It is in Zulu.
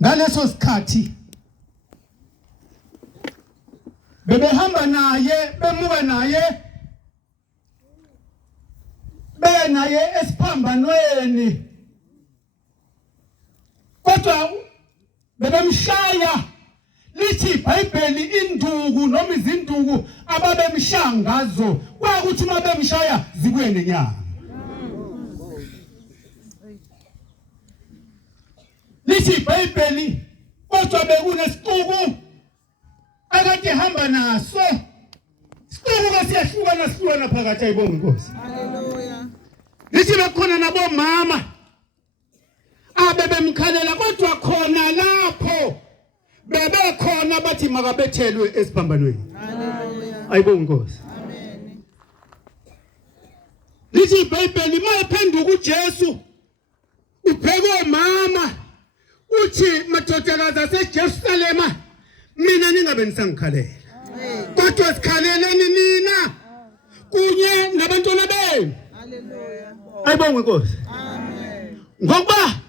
ngaleso sikhathi bebehamba naye bemuka naye benaye esiphambanweni kodwa bebemshaya lithi iBhayibheli induku noma izinduku ababemshaya ngazo kwakuthi uma bemshaya zibuye nenyama lithi iBhayibheli kodwa bekunesixuku akade hamba naso sikuke siyahlukana phakathi ayibonga inkosi haleluya lithi bekhona nabomama abebemkhalela kodwa khona lapho bebekhona bathi makabethelwe esiphambanweni haleluya ayibonga inkosi amen lithi iBhayibheli mayephenduka uJesu ubheke mama uthi madodakazi aseJerusalema mina ningabe nisangikhalela kodwa sikhaleleni nina kunye nabantwana benu haleluya ayibonga inkosi amen ngokuba